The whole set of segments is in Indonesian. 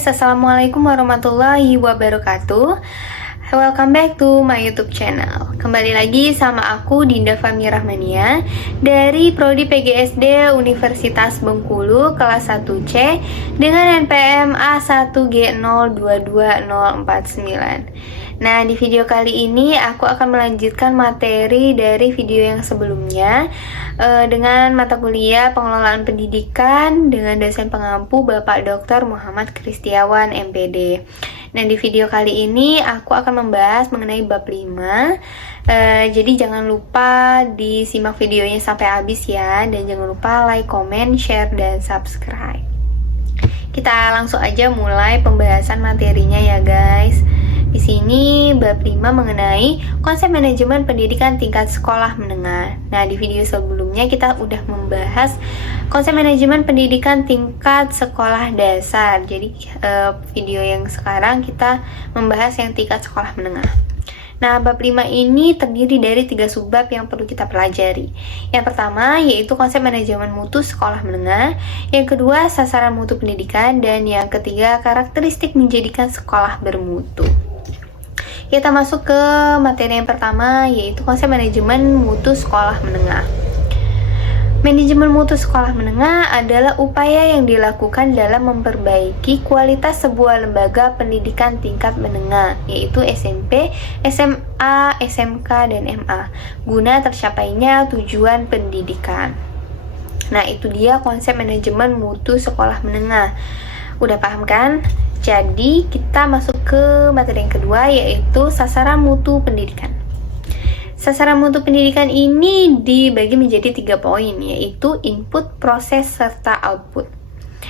guys, Assalamualaikum warahmatullahi wabarakatuh. Welcome back to my YouTube channel. Kembali lagi sama aku Dinda Fahmi Rahmania dari Prodi PGSD Universitas Bengkulu kelas 1C dengan NPM A1G022049. Nah, di video kali ini aku akan melanjutkan materi dari video yang sebelumnya dengan mata kuliah Pengelolaan Pendidikan dengan dosen pengampu Bapak Dr. Muhammad Kristiawan MPD. Nah, di video kali ini aku akan membahas mengenai bab 5. Jadi jangan lupa disimak videonya sampai habis ya, dan jangan lupa like, comment, share, dan subscribe. Kita langsung aja mulai pembahasan materinya ya guys. Di sini bab 5 mengenai konsep manajemen pendidikan tingkat sekolah menengah. Nah, di video sebelumnya kita udah membahas konsep manajemen pendidikan tingkat sekolah dasar. Jadi video yang sekarang kita membahas yang tingkat sekolah menengah. Nah, bab 5 ini terdiri dari 3 subbab yang perlu kita pelajari. Yang pertama yaitu konsep manajemen mutu sekolah menengah, yang kedua sasaran mutu pendidikan, dan yang ketiga karakteristik menjadikan sekolah bermutu. Kita masuk ke materi yang pertama yaitu konsep manajemen mutu sekolah menengah. Manajemen mutu sekolah menengah adalah upaya yang dilakukan dalam memperbaiki kualitas sebuah lembaga pendidikan tingkat menengah, yaitu SMP, SMA, SMK, dan MA, guna tercapainya tujuan pendidikan. Nah, itu dia konsep manajemen mutu sekolah menengah. Udah paham kan? Jadi, kita masuk ke materi yang kedua yaitu sasaran mutu pendidikan. Sasaran mutu pendidikan ini dibagi menjadi 3 poin, yaitu input, proses, serta output.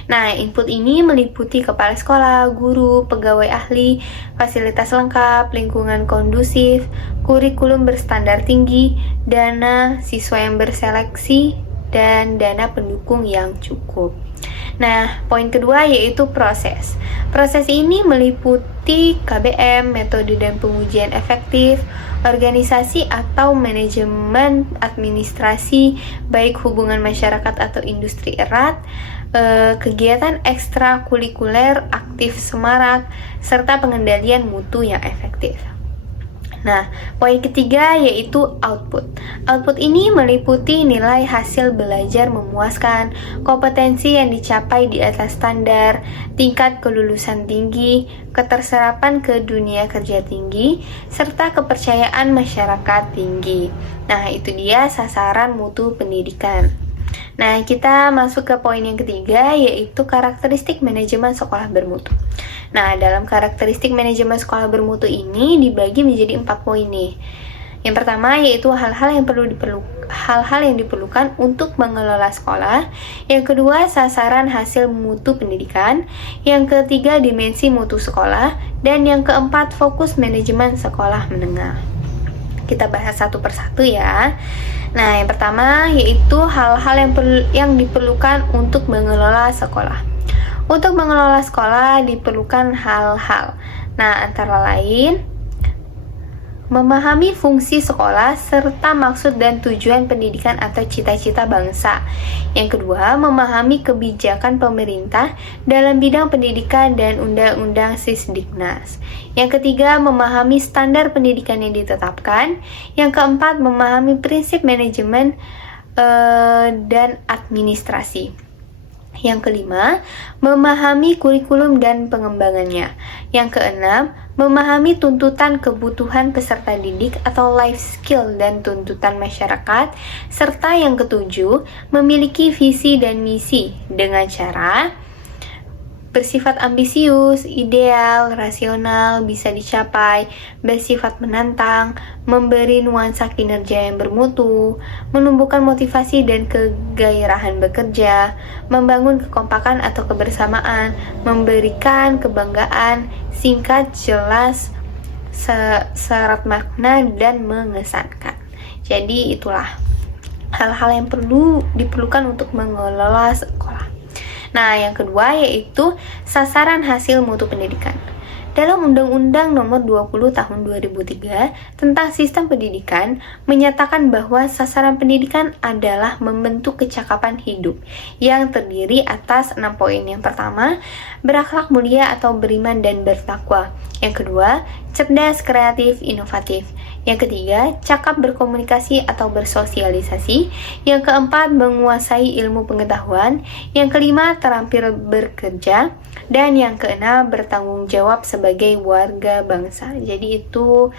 Nah, input ini meliputi kepala sekolah, guru, pegawai ahli, fasilitas lengkap, lingkungan kondusif, kurikulum berstandar tinggi, dana siswa yang berseleksi, dan dana pendukung yang cukup. Nah, poin kedua yaitu proses. Proses ini meliputi KBM, metode dan pengujian efektif, organisasi atau manajemen administrasi, baik hubungan masyarakat atau industri erat, kegiatan ekstrakurikuler aktif semarak, serta pengendalian mutu yang efektif. Nah, poin ketiga yaitu output. Output ini meliputi nilai hasil belajar memuaskan, kompetensi yang dicapai di atas standar, tingkat kelulusan tinggi, keterserapan ke dunia kerja tinggi, serta kepercayaan masyarakat tinggi. Nah, itu dia sasaran mutu pendidikan. Nah, kita masuk ke poin yang ketiga yaitu karakteristik manajemen sekolah bermutu. Nah, dalam karakteristik manajemen sekolah bermutu ini dibagi menjadi 4 poin nih. Yang pertama yaitu hal-hal yang diperlukan untuk mengelola sekolah. Yang kedua, sasaran hasil mutu pendidikan. Yang ketiga, dimensi mutu sekolah. Dan yang keempat, fokus manajemen sekolah menengah. Kita bahas satu persatu ya. Nah, yang pertama yaitu hal-hal yang diperlukan untuk mengelola sekolah. Untuk mengelola sekolah diperlukan hal-hal. Nah, antara lain memahami fungsi sekolah serta maksud dan tujuan pendidikan atau cita-cita bangsa. Yang kedua, memahami kebijakan pemerintah dalam bidang pendidikan dan undang-undang Sisdiknas. Yang ketiga, memahami standar pendidikan yang ditetapkan. Yang keempat, memahami prinsip manajemen dan administrasi. Yang kelima, memahami kurikulum dan pengembangannya. Yang keenam, memahami tuntutan kebutuhan peserta didik atau life skill dan tuntutan masyarakat. Serta yang ketujuh, memiliki visi dan misi dengan cara bersifat ambisius, ideal, rasional, bisa dicapai, bersifat menantang, memberi nuansa kinerja yang bermutu, menumbuhkan motivasi dan kegairahan bekerja, membangun kekompakan atau kebersamaan, memberikan kebanggaan, singkat, jelas, syarat makna, dan mengesankan. Jadi itulah hal-hal yang diperlukan untuk mengelola sekolah. Nah, yang kedua yaitu sasaran hasil mutu pendidikan. Dalam Undang-Undang Nomor 20 Tahun 2003 tentang Sistem Pendidikan menyatakan bahwa sasaran pendidikan adalah membentuk kecakapan hidup yang terdiri atas 6 poin. Yang pertama, berakhlak mulia atau beriman dan bertakwa. Yang kedua, cerdas, kreatif, inovatif. Yang ketiga, cakap, berkomunikasi atau bersosialisasi. Yang keempat, menguasai ilmu pengetahuan. Yang kelima, terampil bekerja. Dan yang keenam, bertanggung jawab sebagai warga bangsa. Jadi itu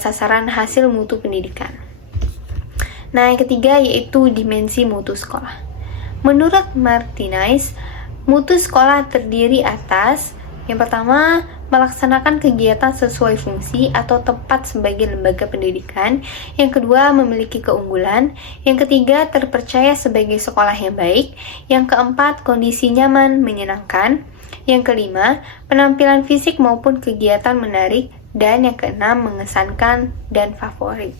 sasaran hasil mutu pendidikan. Nah, yang ketiga yaitu dimensi mutu sekolah. Menurut Martinez, mutu sekolah terdiri atas yang pertama, melaksanakan kegiatan sesuai fungsi atau tepat sebagai lembaga pendidikan. Yang kedua, memiliki keunggulan. Yang ketiga, terpercaya sebagai sekolah yang baik. Yang keempat, kondisi nyaman, menyenangkan. Yang kelima, penampilan fisik maupun kegiatan menarik. Dan yang keenam, mengesankan dan favorit.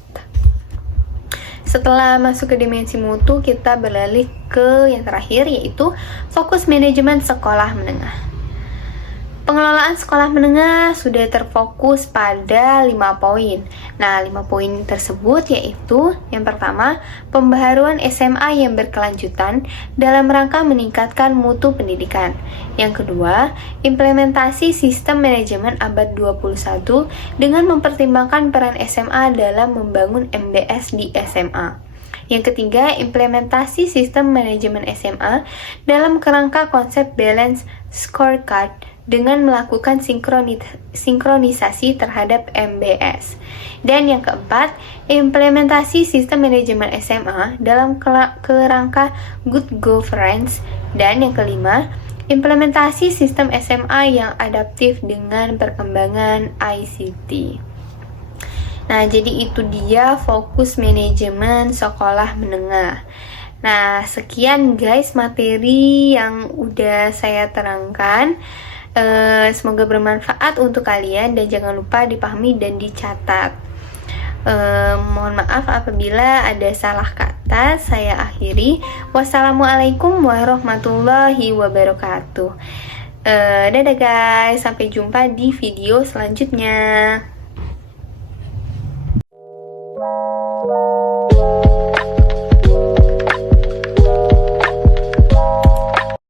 Setelah masuk ke dimensi mutu, kita beralih ke yang terakhir, yaitu fokus manajemen sekolah menengah. Pengelolaan sekolah menengah sudah terfokus pada 5 poin. Nah, 5 poin tersebut yaitu yang pertama, pembaharuan SMA yang berkelanjutan dalam rangka meningkatkan mutu pendidikan. Yang kedua, implementasi sistem manajemen abad 21 dengan mempertimbangkan peran SMA dalam membangun MBS di SMA. Yang ketiga, implementasi sistem manajemen SMA dalam kerangka konsep balance scorecard dengan melakukan sinkronisasi terhadap MBS. Dan yang keempat, implementasi sistem manajemen SMA dalam kerangka good governance. Dan yang kelima, implementasi sistem SMA yang adaptif dengan perkembangan ICT. Nah, jadi itu dia fokus manajemen sekolah menengah. Nah, sekian guys materi yang udah saya terangkan. Semoga bermanfaat untuk kalian dan jangan lupa dipahami dan dicatat. Mohon maaf apabila ada salah kata. Saya akhiri. Wassalamualaikum warahmatullahi wabarakatuh. Dadah guys, sampai jumpa di video selanjutnya.